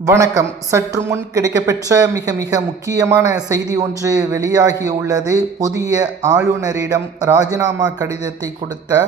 வணக்கம். சற்று முன் கிடைக்கப்பெற்ற மிக முக்கியமான செய்தி ஒன்று வெளியாகியுள்ளது. புதிய ஆளுநரிடம் ராஜினாமா கடிதத்தை கொடுத்த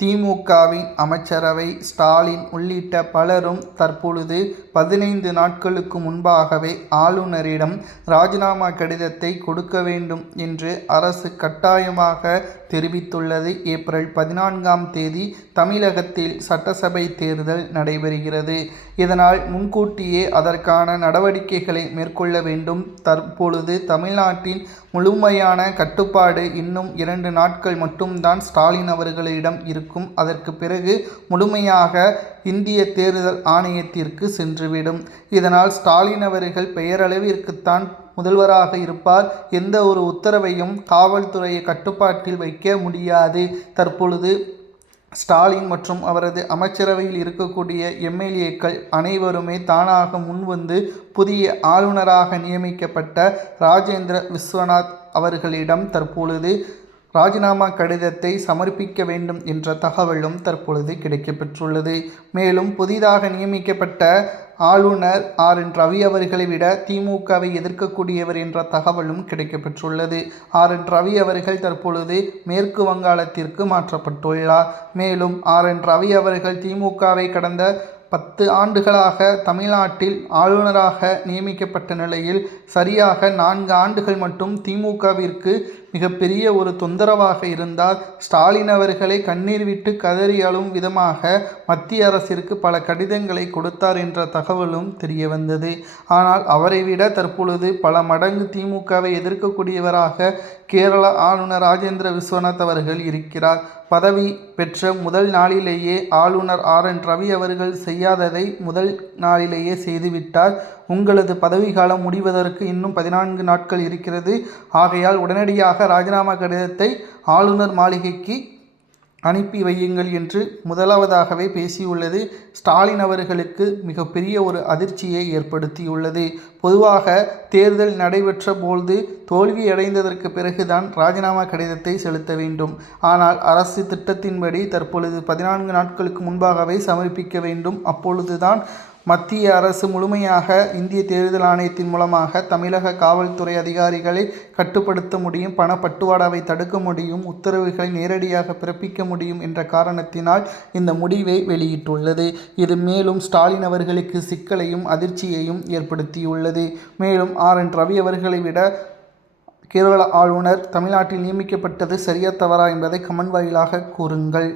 திமுகவின் அமைச்சரவை ஸ்டாலின் உள்ளிட்ட பலரும் தற்பொழுது 15 நாட்களுக்கு முன்பாகவே ஆளுநரிடம் ராஜினாமா கடிதத்தை கொடுக்க வேண்டும் என்று அரசு கட்டாயமாக தெரிவித்துள்ளது. ஏப்ரல் 14ஆம் தேதி தமிழகத்தில் சட்டசபை தேர்தல் நடைபெறுகிறது. இதனால் முன்கூட்டியே அதற்கான நடவடிக்கைகளை மேற்கொள்ள வேண்டும். தற்பொழுது தமிழ்நாட்டின் முழுமையான கட்டுப்பாடு இன்னும் 2 நாட்கள் மட்டும்தான் ஸ்டாலின் அவர்களிடம் இருக்கும். அதற்கு பிறகு முழுமையாக இந்திய தேர்தல் ஆணையத்திற்கு சென்றுவிடும். இதனால் ஸ்டாலின் அவர்கள் பெயரளவிற்குத்தான் முதல்வராக இருப்பார். எந்த ஒரு உத்தரவையும் காவல்துறையை கட்டுப்பாட்டில் வைக்க முடியாது. தற்பொழுது ஸ்டாலின் மற்றும் அவரது அமைச்சரவையில் இருக்கக்கூடிய எம்எல்ஏக்கள் அனைவருமே தானாக முன்வந்து புதிய ஆளுநராக நியமிக்கப்பட்ட ராஜேந்திர விஸ்வநாத் அவர்களிடம் தற்பொழுது ராஜினாமா கடிதத்தை சமர்ப்பிக்க வேண்டும் என்ற தகவலும் தற்பொழுது கிடைக்கப்பெற்றுள்ளது. மேலும் புதிதாக நியமிக்கப்பட்ட ஆளுநர் RN ரவி அவர்களை விட திமுகவை எதிர்க்கக்கூடியவர் என்ற தகவலும் கிடைக்கப்பெற்றுள்ளது. RN ரவி அவர்கள் தற்பொழுது மேற்கு வங்காளத்திற்கு மாற்றப்பட்டுள்ளார். மேலும் RN ரவி அவர்கள் திமுகவை கடந்த 10 ஆண்டுகளாக தமிழ்நாட்டில் ஆளுநராக நியமிக்கப்பட்ட நிலையில் சரியாக 4 ஆண்டுகள் மட்டும் திமுகவிற்கு மிகப்பெரிய ஒரு தொந்தரவாக இருந்தால் ஸ்டாலின் அவர்களை கண்ணீர் விட்டு கதறி அழும் விதமாக மத்திய அரசிற்கு பல கடிதங்களை கொடுத்தார் என்ற தகவலும் தெரிய வந்தது. ஆனால் அவரை விட தற்பொழுது பல மடங்கு திமுகவை எதிர்க்கக்கூடியவராக கேரள ஆளுநர் ராஜேந்திர விஸ்வநாத் அவர்கள் இருக்கிறார். பதவி பெற்ற முதல் நாளிலேயே ஆளுநர் RN ரவி அவர்கள் செய்யாததை முதல் நாளிலேயே செய்துவிட்டார். உங்களது பதவிக்காலம் முடிவதற்கு இன்னும் 14 நாட்கள் இருக்கிறது. ஆகையால் உடனடியாக ராஜினாமா கடிதத்தை ஆளுநர் மாளிகைக்கு அனுப்பி வையுங்கள் என்று முதலாவதாகவே பேசியுள்ளது. ஸ்டாலின் அவர்களுக்கு மிகப்பெரிய ஒரு அதிர்ச்சியை ஏற்படுத்தியுள்ளது. பொதுவாக தேர்தல் நடைபெற்ற போது தோல்வியடைந்ததற்கு பிறகுதான் ராஜினாமா கடிதத்தை செலுத்த வேண்டும். ஆனால் அரசு திட்டத்தின்படி தற்பொழுது 14 நாட்களுக்கு முன்பாகவே சமர்ப்பிக்க வேண்டும். அப்பொழுதுதான் மத்திய அரசு முழுமையாக இந்திய தேர்தல் ஆணையத்தின் மூலமாக தமிழக காவல்துறை அதிகாரிகளை கட்டுப்படுத்த முடியும், பணப்பட்டுவாடாவை தடுக்க முடியும், உத்தரவுகளை நேரடியாக பிறப்பிக்க முடியும் என்ற காரணத்தினால் இந்த முடிவை வெளியிட்டுள்ளது. இது மேலும் ஸ்டாலின் அவர்களுக்கு சிக்கலையும் அதிர்ச்சியையும் ஏற்படுத்தியுள்ளது. மேலும் RN ரவி அவர்களை விட கேரள ஆளுநர் தமிழ்நாட்டில் நியமிக்கப்பட்டது சரியா தவறா என்பதை கமெண்ட் வாயிலாக கூறுங்கள்.